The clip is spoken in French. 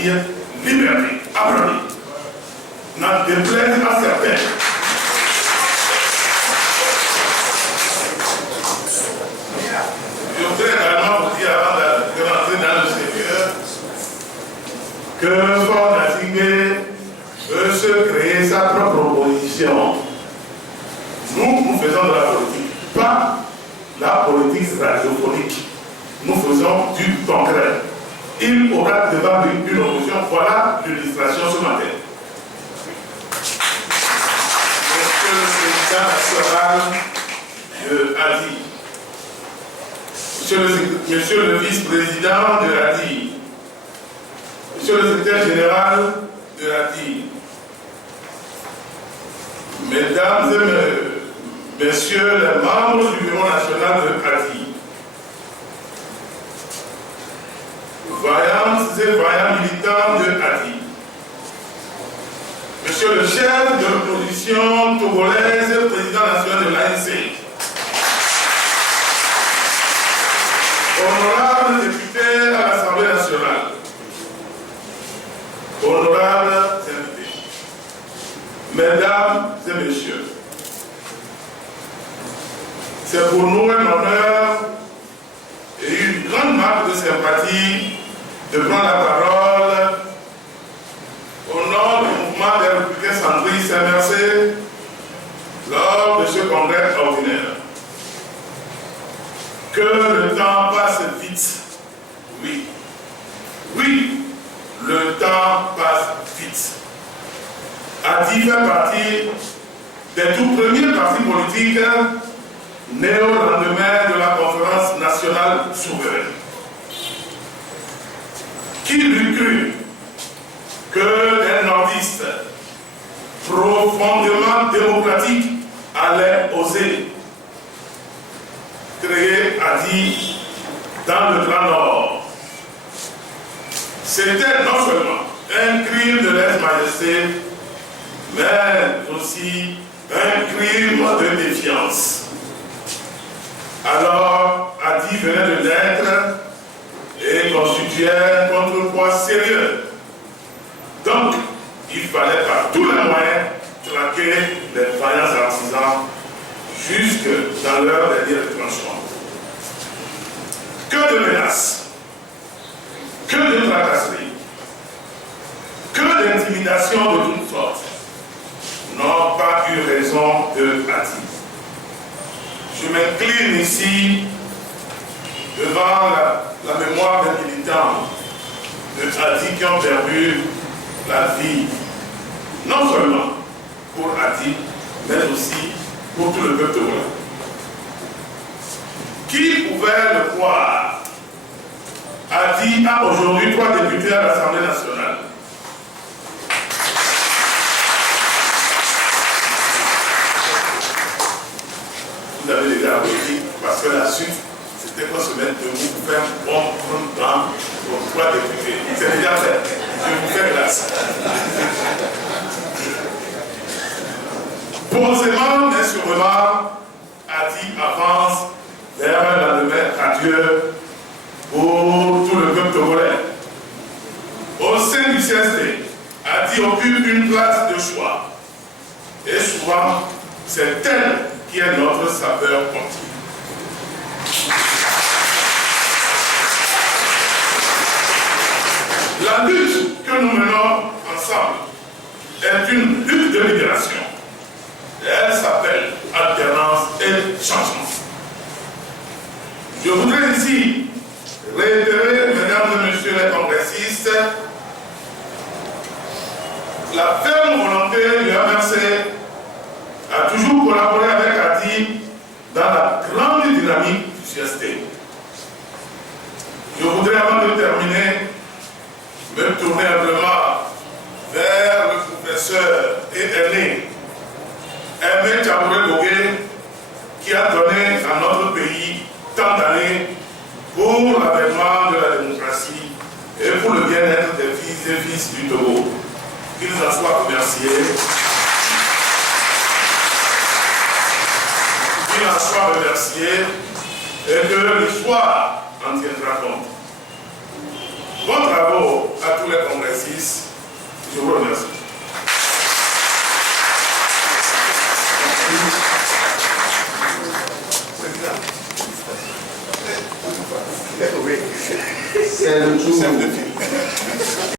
dire liberté, applaudie. N'en déplaise à certains. Je voudrais également vous dire avant de rentrer dans le Seigneur que Fort Nazingé veut se créer sa propre opposition. Nous faisons de la politique, pas la politique radiophonique. Nous faisons du concret. Il aura devant lui une opposition. Voilà l'illustration ce matin. Monsieur le président national de ADI, monsieur le vice-président de l'ADI, monsieur le secrétaire général de l'ADI, mesdames et messieurs les membres du bureau national de l'ADI, vaillantes et vaillants militants de ADI, monsieur le chef de l'opposition togolaise, président national de l'ANC, honorables députés à l'Assemblée nationale, honorables invités, mesdames et messieurs, c'est pour nous un honneur et une grande marque de sympathie de prendre la parole au nom du mouvement des républicains centristes MRC lors de ce congrès ordinaire. Que le temps passe vite. Oui. Oui, le temps passe vite. ADI fait partie des tout premiers partis politiques nés au lendemain de la conférence nationale souveraine. Qui l'eût cru que des nordistes profondément démocratiques allaient oser créer ADI dans le Grand Nord? C'était non seulement un crime de lèse-majesté, mais aussi un crime de défiance. Alors, ADI venait de naître et constituait un contrepoids sérieux. Donc, il fallait par tous les moyens traquer les vaillants artisans jusque dans leur dernier retranchement. Que de menaces, que de tracasseries, que d'intimidations de toutes sortes n'ont pas eu raison de ADI. Je m'incline ici devant la mémoire des militants de ADI qui ont perdu la vie, non seulement pour ADI, mais aussi pour tout le peuple togolais. Qui pouvait le croire? ADI a aujourd'hui 3 députés à l'Assemblée nationale. Vous avez déjà appris parce que la suite, c'était qu'on se mette debout pour faire bon temps pour 3 députés. C'est déjà fait. Je vous fais grâce. Posément, mais sûrement, ADI avance vers un lendemain radieux pour tout le peuple togolais. Au sein du CSD, ADI occupe une place de choix. Et souvent, c'est elle qui est notre saveur continue. La lutte que nous menons ensemble est une lutte de libération. Elle s'appelle alternance et changement. Je voudrais ici réitérer, mesdames et messieurs les congressistes, la ferme volonté du MRC a toujours collaboré avec ADI dans la grande dynamique du CST. Je voudrais, avant de terminer, me tourner humblement vers le professeur et aîné Aimé Tchabouré Bogué, qui a donné à notre pays tant d'années pour l'avènement de la démocratie et pour le bien-être des filles et fils du Togo. Qu'ils en soient remerciés. Qu'ils en soient remerciés et que l'histoire en tiendra compte. Vos travaux à tous les congressistes. Je vous remercie. C'est le tour.